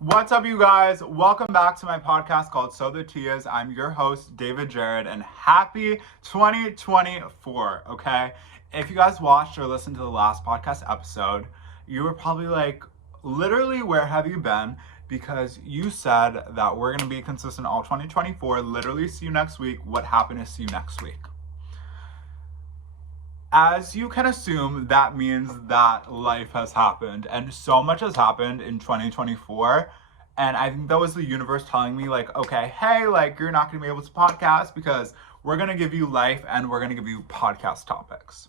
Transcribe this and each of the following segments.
What's up, you guys? Welcome back to my podcast called So the Tea Is. I'm your host, David Jared, and happy 2024, okay? If you guys watched or listened to the last podcast episode, you were probably like, literally, where have you been? Because you said that we're going to be consistent all 2024. Literally, see you next week. What happened is see you next week. As you can assume, that means that life has happened, and so much has happened in 2024. And I think that was the universe telling me, like, okay, hey, like, you're not gonna be able to podcast because we're gonna give you life and we're gonna give you podcast topics.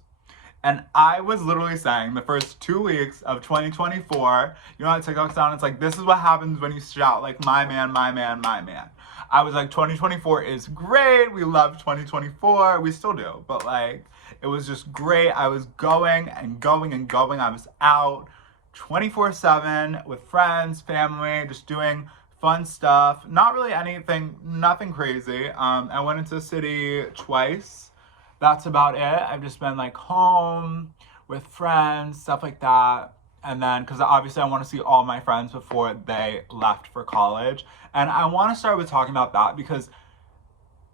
And I was literally saying the first 2 weeks of 2024, you know how TikTok sound? It's like, this is what happens when you shout, like, my man, my man, my man. I was like, 2024 is great. We love 2024. We still do. But, like, it was just great. I was going and going and going. I was out 24/7 with friends, family, just doing fun stuff. Not really anything, nothing crazy. I went into the city twice. That's about it. I've just been like home with friends, stuff like that. And then, because obviously I want to see all my friends before they left for college. And I want to start with talking about that because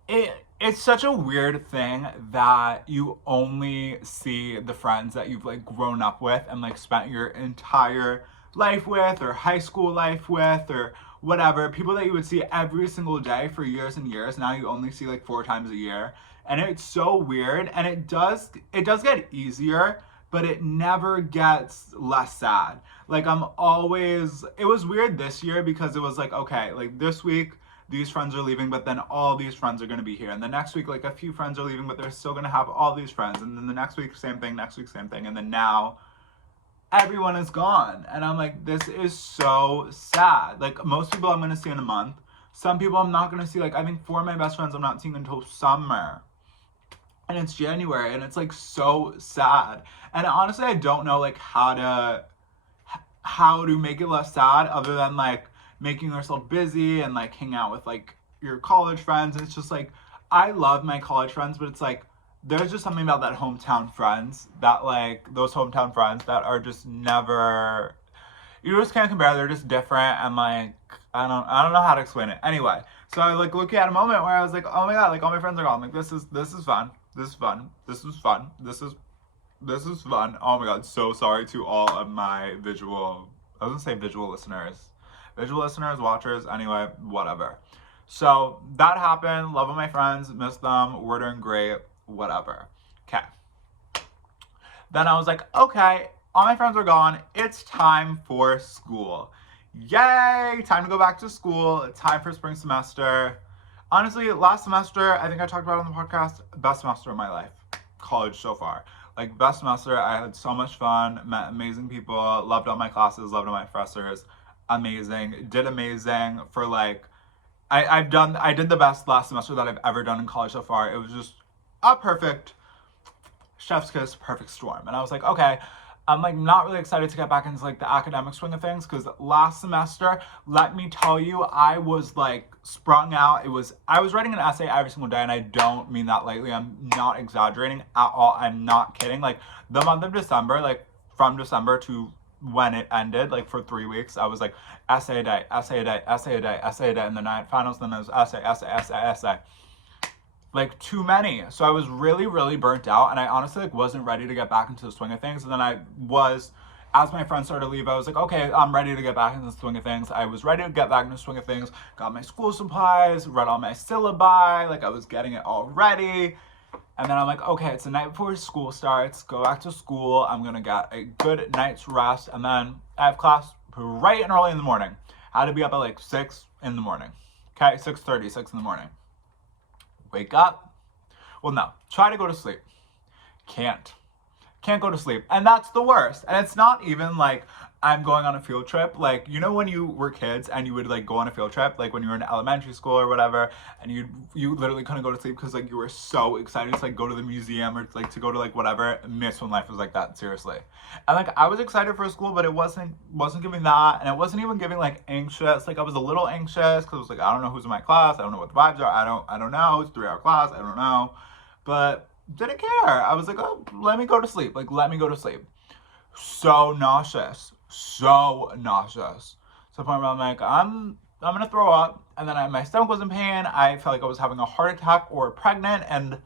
it's such a weird thing that you only see the friends that you've like grown up with and like spent your entire life with, or high school life with, or whatever. People that you would see every single day for years and years, now you only see like 4 times a year. And it's so weird, and it does get easier, but it never gets less sad. Like, it was weird this year because it was like, okay, like this week these friends are leaving, but then all these friends are going to be here. And the next week, like, a few friends are leaving, but they're still going to have all these friends. And then the next week, same thing, next week, same thing. And then now everyone is gone. And I'm like, this is so sad. Like, most people I'm going to see in a month. Some people I'm not going to see. Like, I think 4 of my best friends I'm not seeing until summer. And it's January, and it's like so sad. And honestly, I don't know like how to make it less sad other than like making yourself busy and like hang out with like your college friends. And it's just like, I love my college friends, but it's like there's just something about that hometown friends, that like those hometown friends that are just never, you just can't compare. They're just different, and like I don't know how to explain it. Anyway, so I like looking at a moment where I was like, oh my god, like all my friends are gone. Like this is fun. This is fun. This is fun. This is fun. Oh my god, so sorry to all of my visual, I was gonna say visual listeners. Visual listeners, watchers, anyway, whatever. So that happened. Love all my friends, miss them, we're doing great, whatever. Okay. Then I was like, okay, all my friends are gone. It's time for school. Yay! Time to go back to school. It's time for spring semester. Honestly, last semester, I think I talked about it on the podcast, best semester of my life. College so far. Like, best semester, I had so much fun, met amazing people, loved all my classes, loved all my professors. Amazing. Did amazing for like, I did the best last semester that I've ever done in college so far. It was just a perfect chef's kiss, perfect storm. And I was like, okay, I'm like not really excited to get back into like the academic swing of things, because last semester, let me tell you, I was like sprung out. I was writing an essay every single day, and I don't mean that lightly. I'm not exaggerating at all. I'm not kidding. Like the month of December, like from December to when it ended, like for 3 weeks, I was like essay a day, essay a day, essay a day, essay a day, and then I had finals, then there was essay. Like too many. So I was really, really burnt out, and I honestly like wasn't ready to get back into the swing of things. And then as my friends started to leave, I was like, okay, I'm ready to get back into the swing of things. I was ready to get back into the swing of things, got my school supplies, read all my syllabi, like I was getting it all ready. And then I'm like, okay, it's the night before school starts, go back to school, I'm gonna get a good night's rest, and then I have class bright and early in the morning. I had to be up at like 6 in the morning. Okay, 6:30, 6 in the morning. Wake up. Well, no, try to go to sleep. Can't go to sleep. And that's the worst. And it's not even like I'm going on a field trip. Like, you know when you were kids and you would like go on a field trip, like when you were in elementary school or whatever, and you literally couldn't go to sleep because like you were so excited to like go to the museum or like to go to like whatever. Miss when life was like that, seriously. And like I was excited for school, but it wasn't giving that, and it wasn't even giving like anxious. Like I was a little anxious because I was like, I don't know who's in my class, I don't know what the vibes are, I don't know, it's a 3-hour class, I don't know. But didn't care. I was like, oh, let me go to sleep. Like, let me go to sleep. So nauseous. to the point where I'm like, I'm gonna throw up. And then my stomach was in pain. I felt like I was having a heart attack or pregnant. And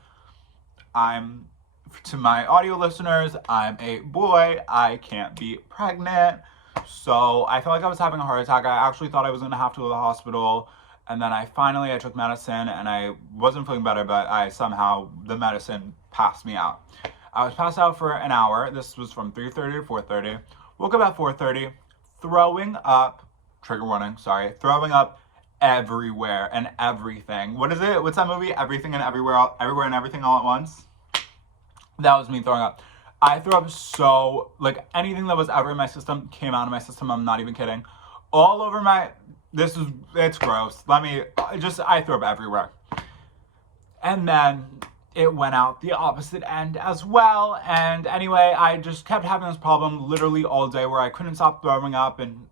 to my audio listeners, I'm a boy. I can't be pregnant. So I felt like I was having a heart attack. I actually thought I was gonna have to go to the hospital. And then I took medicine and I wasn't feeling better, but the medicine passed me out. I was passed out for an hour. This was from 3:30 to 4:30. Woke up at 4:30, throwing up, trigger warning, sorry, throwing up everywhere and everything. What is it? What's that movie? Everything and Everywhere and Everything All at Once? That was me throwing up. I threw up so, like, anything that was ever in my system came out of my system. I'm not even kidding. All over it's gross. I threw up everywhere. And then it went out the opposite end as well. And anyway, I just kept having this problem literally all day where I couldn't stop throwing up and,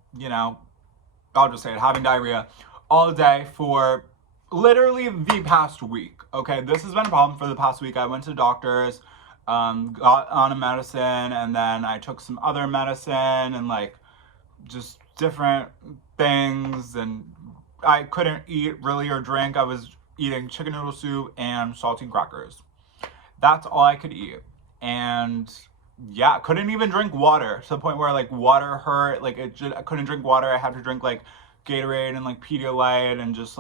I'll just say it, having diarrhea all day for literally the past week. Okay, this has been a problem for the past week. I went to doctors, got on a medicine, and then I took some other medicine and just different things, and I couldn't eat really or drink. I was eating chicken noodle soup and saltine crackers. That's all I could eat. And yeah, couldn't even drink water to the point where water hurt. I couldn't drink water. I had to drink Gatorade and Pedialyte, and just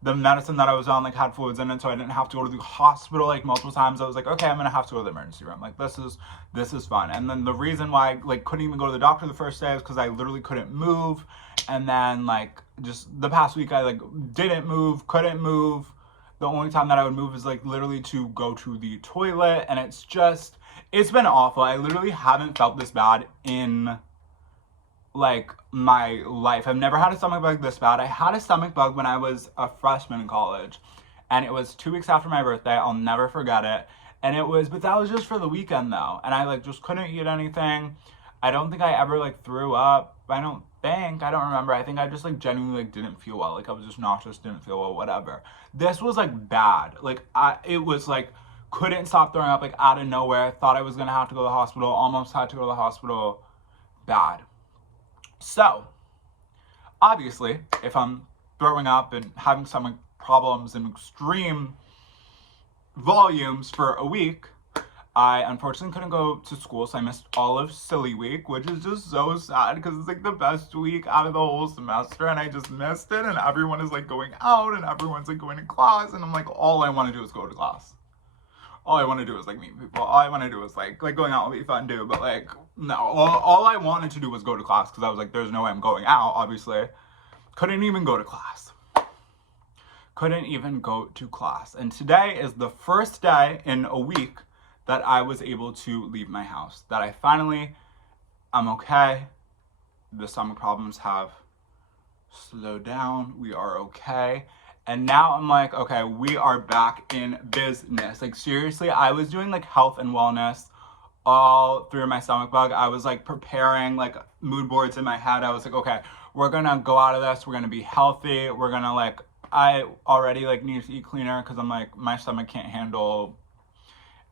the medicine that I was on had fluids in it, so I didn't have to go to the hospital multiple times. I was okay, I'm gonna have to go to the emergency room. This is fun. And then the reason why I couldn't even go to the doctor the first day is because I literally couldn't move. And then just the past week I couldn't move. The only time that I would move is literally to go to the toilet, and it's been awful. I literally haven't felt this bad in my life. I've never had a stomach bug this bad. I had a stomach bug when I was a freshman in college, and it was 2 weeks after my birthday. I'll never forget it. But that was just for the weekend though, and I just couldn't eat anything. I don't think I ever threw up. I don't remember. I think I just genuinely didn't feel well. I was just nauseous, didn't feel well, whatever. This was bad. It was couldn't stop throwing up out of nowhere. Thought I was gonna have to go to the hospital. Almost had to go to the hospital. Bad. So, obviously, if I'm throwing up and having stomach problems in extreme volumes for a week, I unfortunately couldn't go to school, so I missed all of Silly Week, which is just so sad because it's the best week out of the whole semester, and I just missed it, and everyone is going out, and everyone's going to class, and I'm all I want to do is go to class. All I want to do is meet people. All I want to do is going out will be fun too, but no. All I wanted to do was go to class because I was there's no way I'm going out. Obviously, couldn't even go to class. And today is the first day in a week that I was able to leave my house. That I'm okay. The stomach problems have slowed down. We are okay. And now I'm okay, we are back in business. Seriously, I was doing health and wellness all through my stomach bug. I was preparing mood boards in my head. I was okay, we're gonna go out of this. We're gonna be healthy. We're gonna I already need to eat cleaner because I'm my stomach can't handle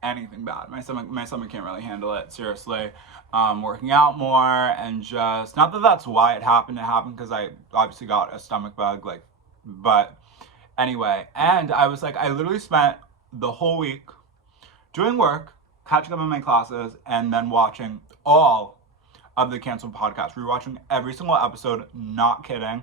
anything bad. My stomach can't really handle it, seriously. Working out more, and just, not that that's why it happened because I obviously got a stomach bug, but anyway. And I was I literally spent the whole week doing work, catching up on my classes, and then watching all of the canceled podcasts, rewatching every single episode, not kidding.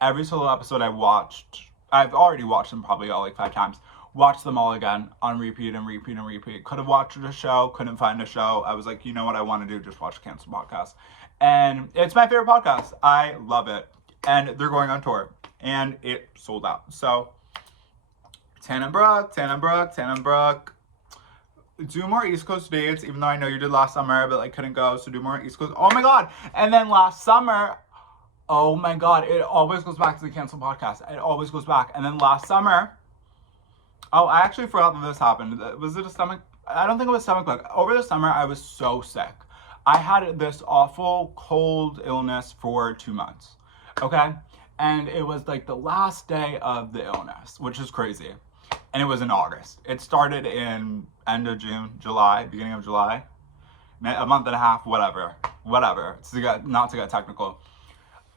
Every single episode I've already watched them probably all 5 times. Watched them all again on repeat and repeat and repeat. Could have watched a show, couldn't find a show. I was you know what I want to do? Just watch Cancel Podcast. And it's my favorite podcast. I love it. And they're going on tour. And it sold out. So, Tannenbrook. Do more East Coast dates, even though I know you did last summer, but couldn't go. So do more East Coast. Oh my God. And then last summer, oh my God, it always goes back to the Cancel Podcast. It always goes back. And then last summer, oh, I actually forgot that this happened. Was it a stomach? I don't think it was stomach bug. Over the summer, I was so sick. I had this awful cold illness for 2 months. Okay? And it was the last day of the illness, which is crazy. And it was in August. It started in end of June, July, beginning of July. A month and a half, whatever. Not to get technical.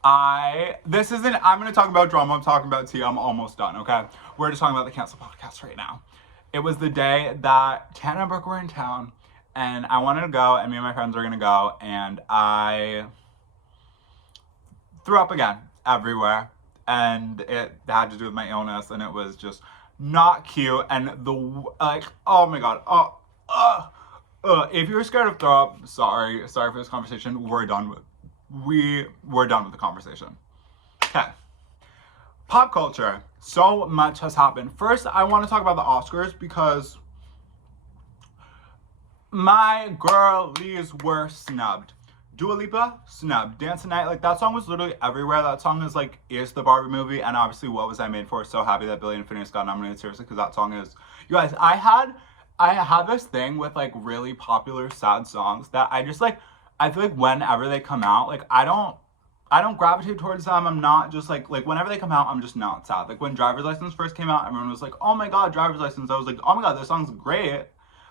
I'm going to talk about drama. I'm talking about tea. I'm almost done, okay? We're just talking about the cancel podcast right now. It was the day that Tana and Brooke were in town, and I wanted to go, and me and my friends were going to go, and I threw up again everywhere, and it had to do with my illness, and it was just not cute, and oh my god, if you're scared of throw up, sorry for this conversation, we're done with the conversation. Okay. Pop culture. So much has happened. First, I want to talk about the Oscars because my girlies were snubbed. Dua Lipa, snubbed. Dance the Night, like that song was literally everywhere. That song is the Barbie movie, and obviously What Was I Made For? So happy that Billy and Phineas got nominated, seriously, because that song is, you guys, I had this thing with like really popular sad songs that I just like, I feel like whenever they come out, like I don't gravitate towards them. I'm not just like whenever they come out, I'm just not sad. Like when Driver's License first came out, everyone was like, oh my god, Driver's License. I was like, oh my god, this song's great.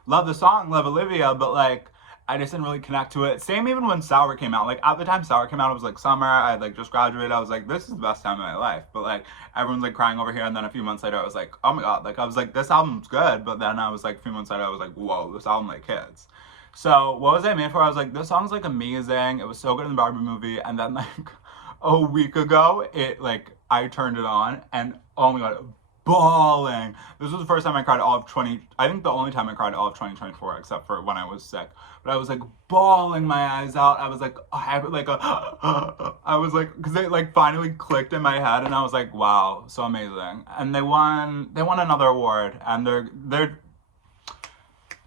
Love the song, love Olivia, but like I just didn't really connect to it. Same even when Sour came out. Like at the time Sour came out, it was like summer. I had like just graduated. I was like, this is the best time of my life. But like everyone's like crying over here, and then a few months later, I was like, oh my god. Like I was like, this album's good. But then I was like, a few months later, I was like, whoa, this album like hits. So What Was I Made For? I was like, this song's like amazing. It was so good in the Barbie movie. And then like a week ago, I turned it on, and oh my god, bawling. This was the first time I cried all of I think the only time I cried all of 2024, except for when I was sick. But I was like bawling my eyes out. I was like, I was like, because it like finally clicked in my head, and I was like, wow, so amazing. And they won another award, and they're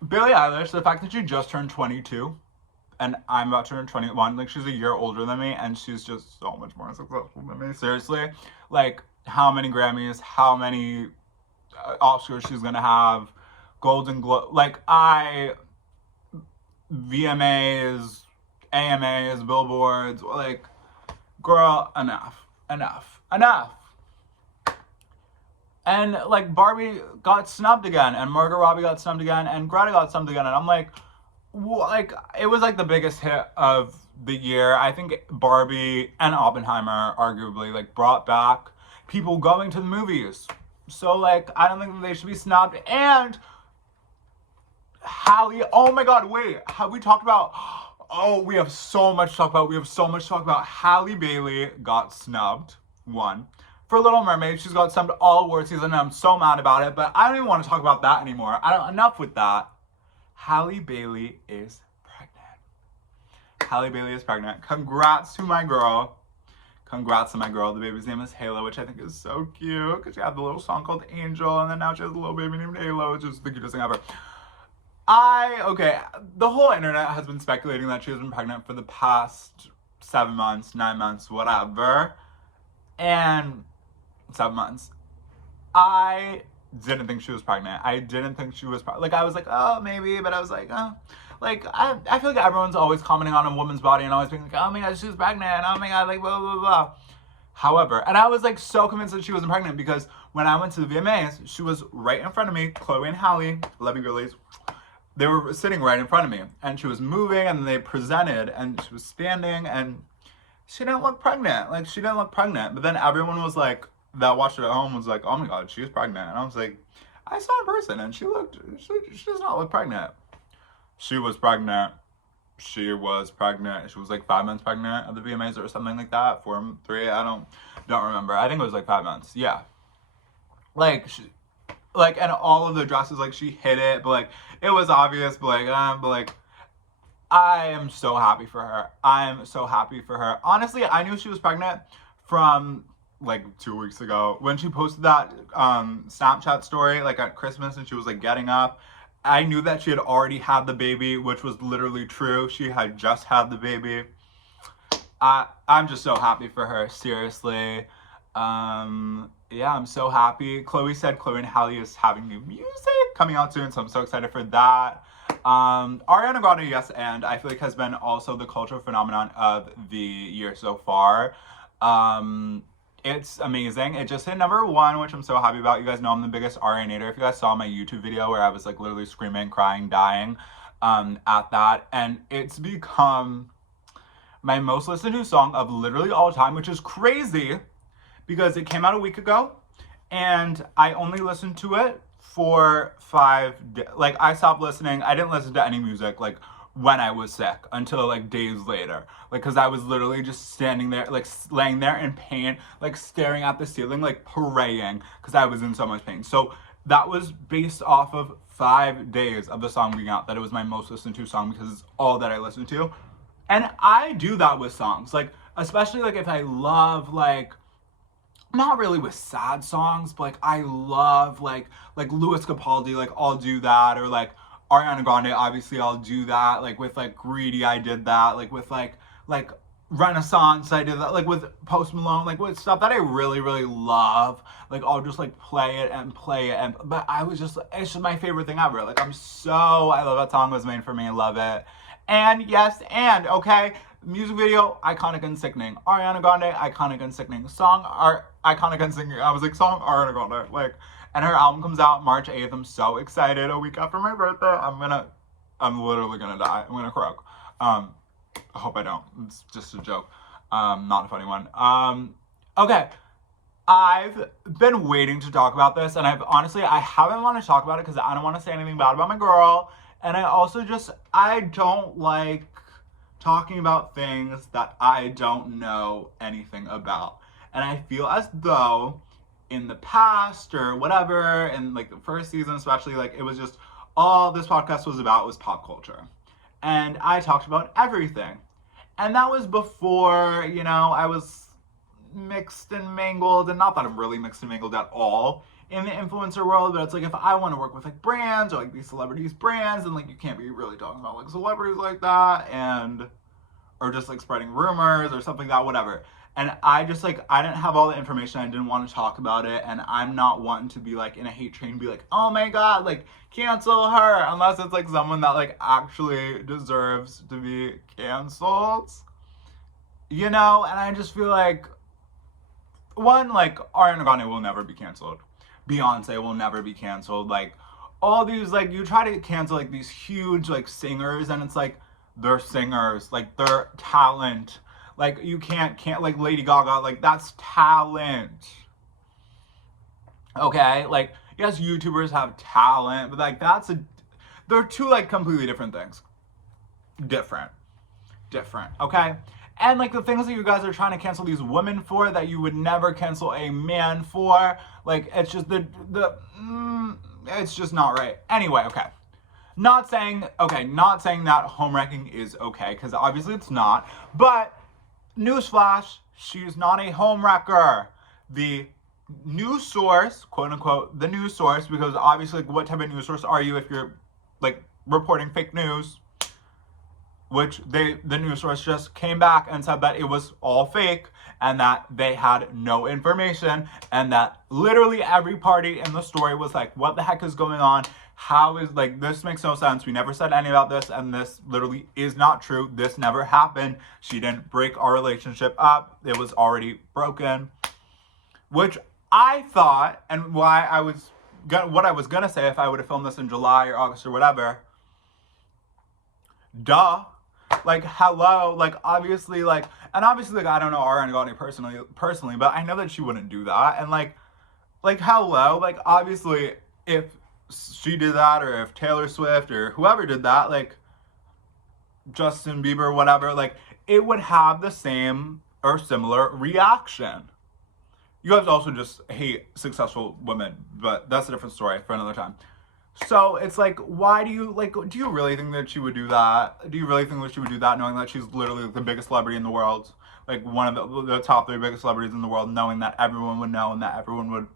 Billie Eilish, the fact that she just turned 22 and I'm about to turn 21, like she's a year older than me, and she's just so much more successful than me, seriously. Like how many Grammys, how many Oscars she's gonna have, Golden Globe, VMAs, AMAs, Billboards, like, girl, enough. And like Barbie got snubbed again, and Margot Robbie got snubbed again, and Greta got snubbed again, and I'm like it was like the biggest hit of the year. I think Barbie and Oppenheimer arguably like brought back people going to the movies. So like I don't think that they should be snubbed. And Halle, oh my god, wait, have we talked about, oh, we have so much to talk about. Halle Bailey got snubbed. One. For Little Mermaid, she's got snubbed all award season, and I'm so mad about it, but I don't even want to talk about that anymore. Enough with that. Halle Bailey is pregnant. Congrats to my girl. The baby's name is Halo, which I think is so cute, because she had the little song called Angel, and then now she has a little baby named Halo, which is the cutest thing ever. The whole internet has been speculating that she has been pregnant for the past 7 months, 9 months, whatever. And 7 months. I didn't think she was pregnant. I was like, oh, maybe, but I was like, oh. Like, I feel like everyone's always commenting on a woman's body and always being like, oh my god, she's pregnant, oh my god, like, blah, blah, blah. However, and I was like so convinced that she wasn't pregnant, because when I went to the VMAs, she was right in front of me, Chloe and Halle, love you girlies. They were sitting right in front of me, and she was moving, and they presented, and she was standing, and she didn't look pregnant. But then everyone was like, that watched it at home was like, oh my god, she's pregnant. And I was like, I saw in person, and she does not look pregnant. She was pregnant. She was like 5 months pregnant at the VMAs or something like that. 4, 3, I don't remember. I think it was like 5 months. Yeah. And all of the dresses, like she hit it, but like it was obvious, but I am so happy for her. Honestly, I knew she was pregnant from like 2 weeks ago when she posted that Snapchat story like at Christmas, and she was like getting up. I knew that she had already had the baby, which was literally true. She had just had the baby. I'm just so happy for her, seriously. Yeah, I'm so happy. Chloe said Chloe and Halle is having new music coming out soon, so I'm so excited for that. Ariana Grande, yes, and I feel like has been also the cultural phenomenon of the year so far. It's amazing. It just hit #1, which I'm so happy about. You guys know I'm the biggest Arianator. If you guys saw my YouTube video where I was like literally screaming, crying, dying at that, and it's become my most listened to song of literally all time, which is crazy because it came out a week ago and I only listened to it for 5 days. Like, I stopped listening. I didn't listen to any music, like, when I was sick until, like, days later. Like, because I was literally just standing there, like, laying there in pain, like, staring at the ceiling, like, praying because I was in so much pain. So that was based off of 5 days of the song being out, that it was my most listened to song because it's all that I listen to. And I do that with songs, like, especially, like, if I love, like, not really with sad songs, but like I love like Louis Capaldi, like I'll do that, or like Ariana Grande, obviously I'll do that. Like with like Greedy, I did that. Like with like Renaissance, I did that. Like with Post Malone, like with stuff that I really really love. Like I'll just like play it and play it, and but I was just it's just my favorite thing ever. Like I love that song. It was made for me. I love it. And yes, and okay. Music video, iconic and sickening. Ariana Grande, iconic and sickening. Song, iconic and sickening. I was like, song, Ariana Grande. Like, and her album comes out March 8th. I'm so excited. A week after my birthday. I'm literally gonna die. I'm gonna croak. I hope I don't. It's just a joke. Not a funny one. Okay. I've been waiting to talk about this, and I haven't wanted to talk about it because I don't want to say anything bad about my girl. And I don't like talking about things that I don't know anything about. And I feel as though in the past or whatever, in like the first season especially, like it was just all this podcast was about was pop culture. And I talked about everything. And that was before, I was mixed and mangled, and not that I'm really mixed and mangled at all in the influencer world, but it's like if I want to work with like brands or like these celebrities brands, and like you can't be really talking about like celebrities like that, and or just like spreading rumors or something like that, whatever. And I just like I didn't have all the information. I didn't want to talk about it, and I'm not wanting to be like in a hate train, be like, oh my god, like cancel her, unless it's like someone that like actually deserves to be canceled, And I just feel like one, like Ariana Grande will never be canceled. Beyonce will never be canceled. Like all these, like you try to cancel like these huge like singers, and it's like they're singers, like they're talent. Like you can't like Lady Gaga, like that's talent. Okay, like yes, YouTubers have talent, but like they're two like completely different things. Different. Okay. And like the things that you guys are trying to cancel these women for that you would never cancel a man for, like it's just it's just not right. Anyway, okay. Not saying that home wrecking is okay, because obviously it's not. But newsflash, she's not a home wrecker. The news source, quote unquote, the news source, because obviously like, what type of news source are you if you're like reporting fake news? Which the news source just came back and said that it was all fake and that they had no information, and that literally every party in the story was like, what the heck is going on? How is, like, this makes no sense. We never said any about this, and this literally is not true. This never happened. She didn't break our relationship up. It was already broken. Which I thought, and what I was gonna say if I would have filmed this in July or August or whatever, duh. Like, hello, like, obviously, like, I don't know Ariana Grande personally, but I know that she wouldn't do that, and, like, hello, like, obviously, if she did that, or if Taylor Swift, or whoever did that, like, Justin Bieber, whatever, like, it would have the same or similar reaction. You guys also just hate successful women, but that's a different story for another time. So it's like, why do you really think that she would do that? Do you really think that she would do that knowing that she's literally the biggest celebrity in the world? Like one of the top 3 biggest celebrities in the world, knowing that everyone would know and that everyone would,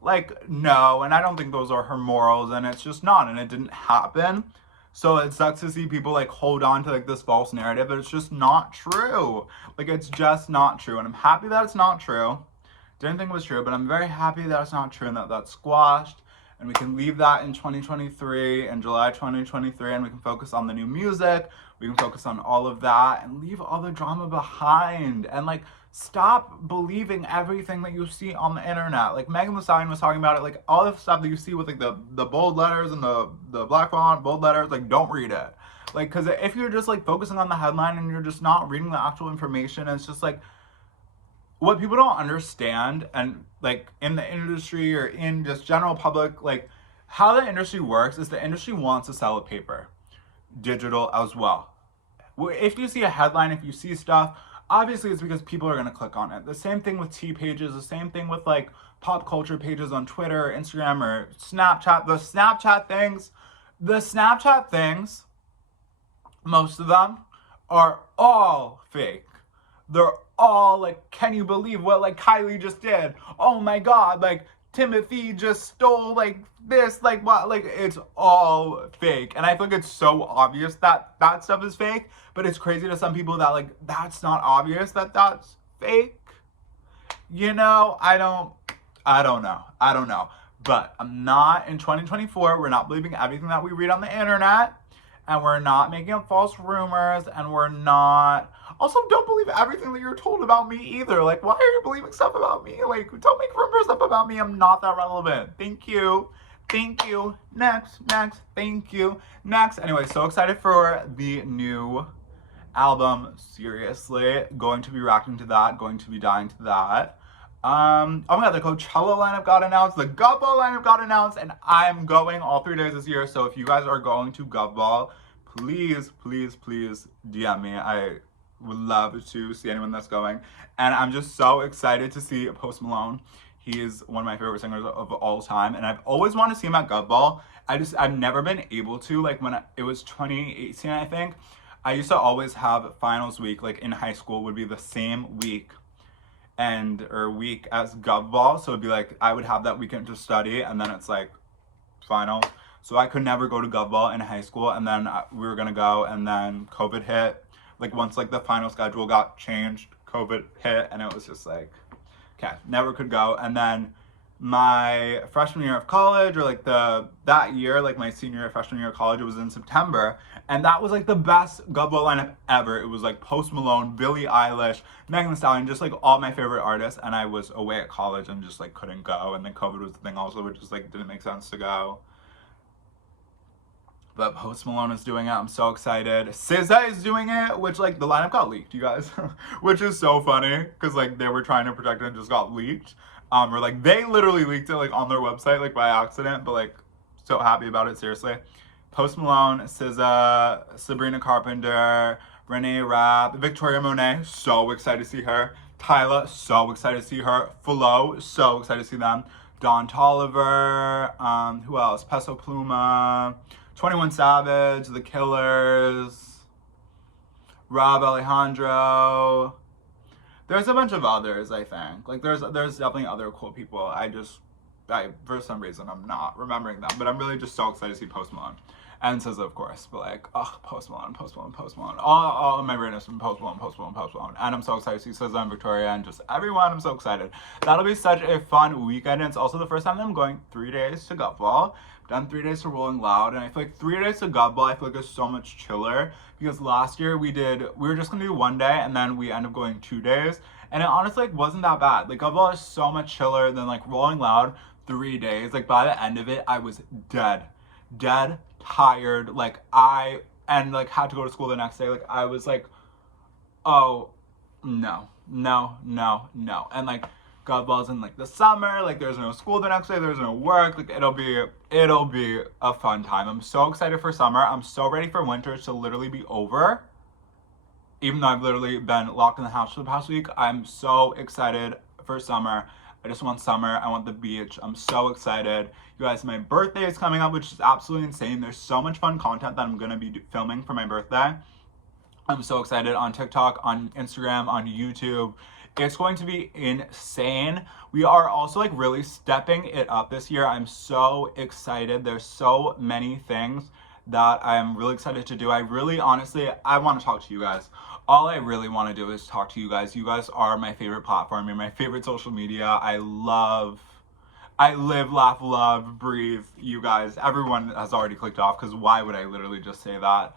like, no. And I don't think those are her morals, and it's just not, and it didn't happen. So it sucks to see people like hold on to like this false narrative, but it's just not true. Like it's just not true. And I'm happy that it's not true. Didn't think it was true, but I'm very happy that it's not true and that that's squashed. And we can leave that in 2023, in July 2023, and we can focus on the new music. We can focus on all of that and leave all the drama behind. And like, stop believing everything that you see on the internet. Like Megan Thee Stallion was talking about it, like all the stuff that you see with like the bold letters and the black font, bold letters, like don't read it. Like, because if you're just like focusing on the headline and you're just not reading the actual information, it's just like what people don't understand, and like in the industry or in just general public, like how the industry works is the industry wants to sell a paper, digital as well. If you see a headline, if you see stuff, obviously it's because people are going to click on it. The same thing with T pages, the same thing with like pop culture pages on Twitter, or Instagram, or Snapchat. The Snapchat things, most of them are all fake. They're all like, can you believe what like Kylie just did? Oh my god, like Timothy just stole like this, like what, like it's all fake. And I feel like it's so obvious that that stuff is fake, but it's crazy to some people that like that's not obvious that that's fake. You know, I don't know. But I'm not in 2024, we're not believing everything that we read on the internet, and we're not making up false rumors, and we're not, also don't believe everything that you're told about me either. Like, why are you believing stuff about me? Like, don't make rumors up about me. I'm not that relevant. Thank you. Next. Thank you. Next. Anyway, so excited for the new album. Seriously, going to be reacting to that, going to be dying to that. Oh my god, the Coachella lineup got announced, the Gov Ball lineup got announced, and I'm going all 3 days this year. So if you guys are going to Gov Ball, please DM me. I would love to see anyone that's going. And I'm just so excited to see Post Malone. He is one of my favorite singers of all time, and I've always wanted to see him at Gov Ball. I've never been able to. Like when it was 2018, I think, I used to always have finals week, like in high school, would be the same week as Gov Ball. So it'd be like, I would have that weekend to study, and then it's like final. So I could never go to Gov Ball in high school, and then we were gonna go, and then COVID hit. Like once like the final schedule got changed, COVID hit, and it was just like, okay, never could go. And then my freshman year of college, or like that year, like my senior year, freshman year of college, it was in September, and that was like the best Gov Ball lineup ever. It was like Post Malone, Billie Eilish, Megan Thee Stallion, just like all my favorite artists. And I was away at college and just like couldn't go, and then COVID was the thing also, which just like didn't make sense to go. But Post Malone is doing it. I'm so excited. SZA is doing it, which like the lineup got leaked, you guys, which is so funny because like they were trying to protect it and just got leaked. Or like they literally leaked it like on their website like by accident, but like so happy about it, seriously. Post Malone, SZA, Sabrina Carpenter, Renee Rapp, Victoria Monet, so excited to see her. Tyla, so excited to see her. Flo, so excited to see them. Don Toliver, who else? Peso Pluma, 21 Savage, The Killers, Rob Alejandro. There's a bunch of others, I think. Like, there's definitely other cool people. I for some reason, I'm not remembering them. But I'm really just so excited to see Post Malone. And SZA, of course. But, like, Post Malone. All of my greatness from Post Malone. And I'm so excited to see SZA and Victoria and just everyone. I'm so excited. That'll be such a fun weekend. And it's also the first time that I'm going 3 days to Gov Ball. Done 3 days to Rolling Loud, and I feel like 3 days to Gov Ball, I feel like is so much chiller, because last year we were just gonna do 1 day, and then we ended up going 2 days, and it honestly like wasn't that bad. Like Gov Ball is so much chiller than like Rolling Loud 3 days. Like by the end of it, I was dead, tired, like and like had to go to school the next day. Like I was like, oh, no, and like Gov Ball's in like the summer, like there's no school the next day, there's no work, like it'll be a fun time. I'm so excited for summer. I'm so ready for winter to literally be over. Even though I've literally been locked in the house for the past week, I'm so excited for summer. I just want summer. I want the beach. I'm so excited. You guys, my birthday is coming up, which is absolutely insane. There's so much fun content that I'm gonna be filming for my birthday. I'm so excited, on TikTok, on Instagram, on YouTube. It's going to be insane. We are also like really stepping it up this year. I'm so excited. There's so many things that I'm really excited to do. I want to talk to you guys. All I really want to do is talk to you guys. You guys are my favorite platform. You're my favorite social media. I live, laugh, love, breathe you guys. Everyone has already clicked off, because why would I literally just say that?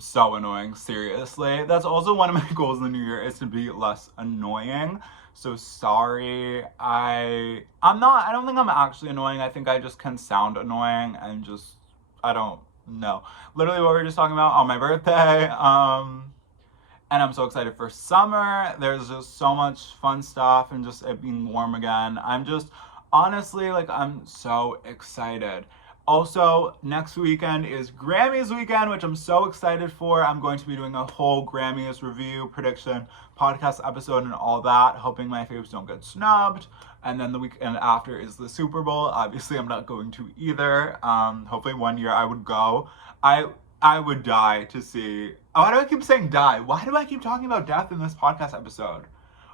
So annoying, seriously. That's also one of my goals in the new year, is to be less annoying. So sorry. I don't think I'm actually annoying. I think I just can sound annoying, and just I don't No. Literally what we were just talking about on my birthday. And I'm so excited for summer. There's just so much fun stuff and just it being warm again. I'm just honestly like I'm so excited. Also, next weekend is Grammys weekend, which I'm so excited for. I'm going to be doing a whole Grammys review, prediction, podcast episode, and all that, hoping my faves don't get snubbed. And then the weekend after is the Super Bowl. Obviously, I'm not going to either. Hopefully, one year I would go. I would die to see. Why do I keep saying die? Why do I keep talking about death in this podcast episode?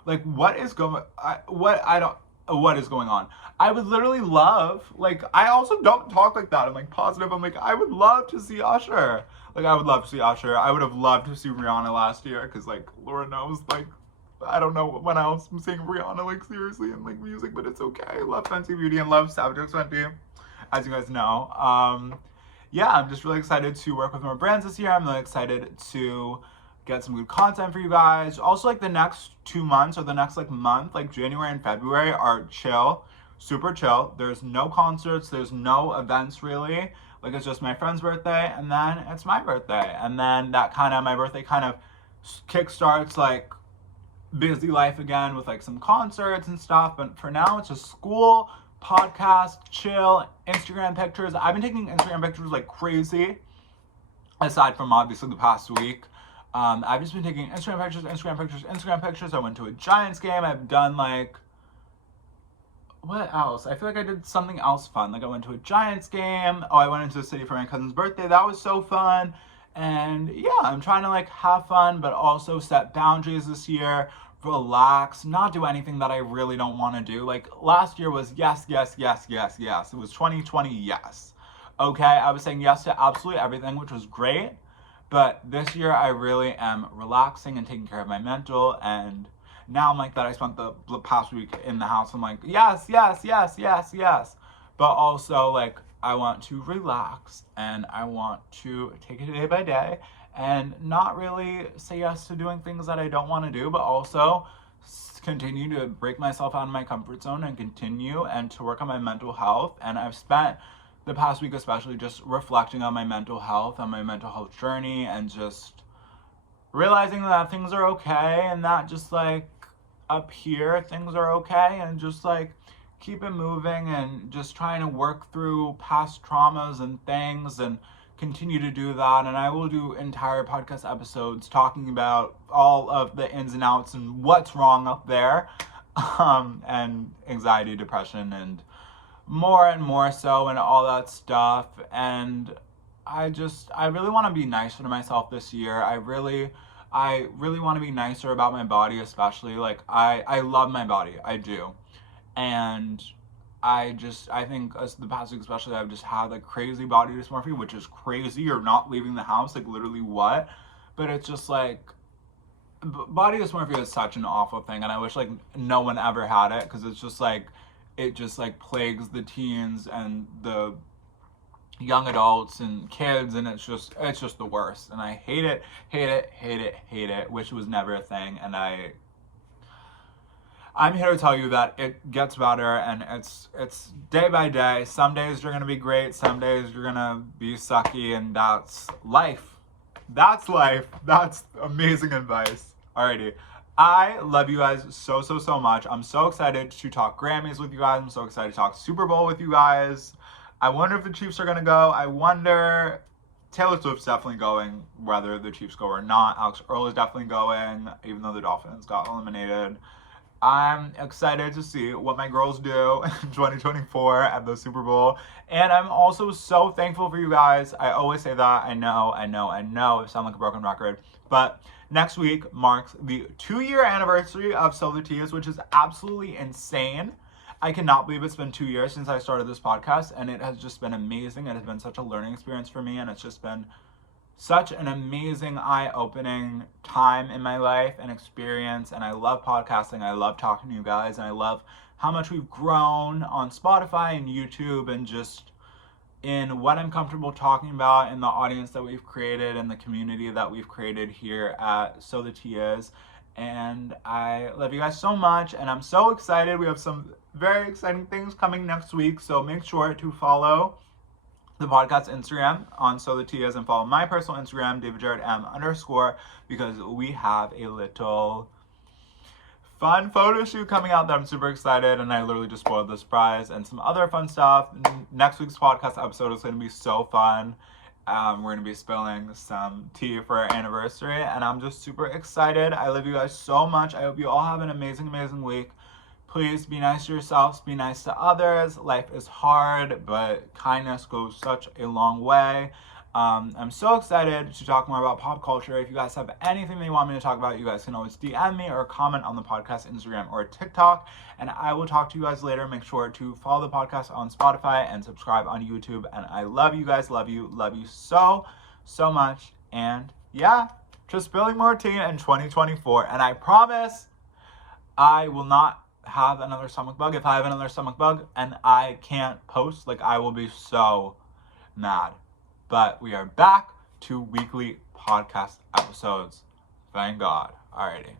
Like, what is going? What is going on? I would literally love. Like, I also don't talk like that. I'm like positive. I'm like, I would love to see Usher. Like, I would love to see Usher. I would have loved to see Rihanna last year because, like, Laura knows, like, I don't know when else I'm seeing Rihanna, like, seriously, in, like, music, but it's okay. Love Fenty Beauty and love Savage X Fenty, as you guys know. Yeah, I'm just really excited to work with more brands this year. I'm really excited to get some good content for you guys. Also, like, the next 2 months or the next, like, month, like, January and February are chill, super chill. There's no concerts. There's no events, really. Like, it's just my friend's birthday, and then it's my birthday. And then that kind of, my birthday kind of kickstarts, like, busy life again with, like, some concerts and stuff. But for now, it's just school, podcast, chill, Instagram pictures. I've been taking Instagram pictures like crazy, aside from obviously the past week. I've just been taking Instagram pictures. I went to a Giants game. I've done, like, what else? I feel like I did something else fun. Like, I went to a Giants game. Oh, I went into the city for my cousin's birthday. That was so fun. And yeah, I'm trying to, like, have fun, but also set boundaries this year. Relax, not do anything that I really don't want to do. Like, last year was yes. It was 2020, yes. Okay, I was saying yes to absolutely everything, which was great. But this year, I really am relaxing and taking care of my mental. And now I'm like that. I spent the past week in the house. I'm like, yes. But also, like, I want to relax and I want to take it day by day and not really say yes to doing things that I don't want to do, but also continue to break myself out of my comfort zone and continue and to work on my mental health. And I've spent the past week especially just reflecting on my mental health, on my mental health journey, and just realizing that things are okay and that just, like, up here things are okay, and just, like, keep it moving and just trying to work through past traumas and things and continue to do that. And I will do entire podcast episodes talking about all of the ins and outs and what's wrong up there, and anxiety, depression, and more so, and all that stuff. And I really want to be nicer to myself this year. I really want to be nicer about my body, especially. Like, I love my body, I do. And I think as the past week especially, I've just had, like, crazy body dysmorphia, which is crazy. You're not leaving the house, like, literally what? But it's just, like, body dysmorphia is such an awful thing, and I wish, like, no one ever had it, because it's just, like, it just, like, plagues the teens and the young adults and kids, and it's just the worst. And I hate it. Wish it was never a thing. And I'm here to tell you that it gets better, and it's day by day. Some days you're gonna be great, some days you're gonna be sucky, and that's life. That's life. That's amazing advice. Alrighty. I love you guys so much. I'm so excited to talk Grammys with you guys. I'm so excited to talk Super Bowl with you guys. I wonder if the Chiefs are gonna go. I wonder. Taylor Swift's definitely going, whether the Chiefs go or not. Alex Earl is definitely going, even though the Dolphins got eliminated. I'm excited to see what my girls do in 2024 at the Super Bowl. And I'm also so thankful for you guys. I always say that. I know. I sound like a broken record. But next week marks the 2-year anniversary of So the Teas, which is absolutely insane. I cannot believe it's been 2 years since I started this podcast, and it has just been amazing. It has been such a learning experience for me, and it's just been such an amazing, eye-opening time in my life and experience. And I love podcasting. I love talking to you guys, and I love how much we've grown on Spotify and YouTube, and just in what I'm comfortable talking about, and the audience that we've created, and the community that we've created here at So the Tias. And I love you guys so much, and I'm so excited. We have some very exciting things coming next week, so make sure to follow the podcast Instagram on So the Tea Is, and follow my personal Instagram, DavidJaredM_, because we have a little fun photo shoot coming out that I'm super excited, and I literally just spoiled the surprise, and some other fun stuff. Next week's podcast episode is going to be so fun. We're going to be spilling some tea for our anniversary, and I'm just super excited. I love you guys so much. I hope you all have an amazing, amazing week. Please be nice to yourselves, be nice to others. Life is hard, but kindness goes such a long way. I'm so excited to talk more about pop culture. If you guys have anything that you want me to talk about, you guys can always DM me or comment on the podcast Instagram or TikTok, and I will talk to you guys later. Make sure to follow the podcast on Spotify and subscribe on YouTube, and I love you guys, love you so, so much, and yeah, just spilling more tea in 2024, and I promise I will not have another stomach bug. If I have another stomach bug and I can't post, like, I will be so mad. But we are back to weekly podcast episodes. Thank God. Alrighty.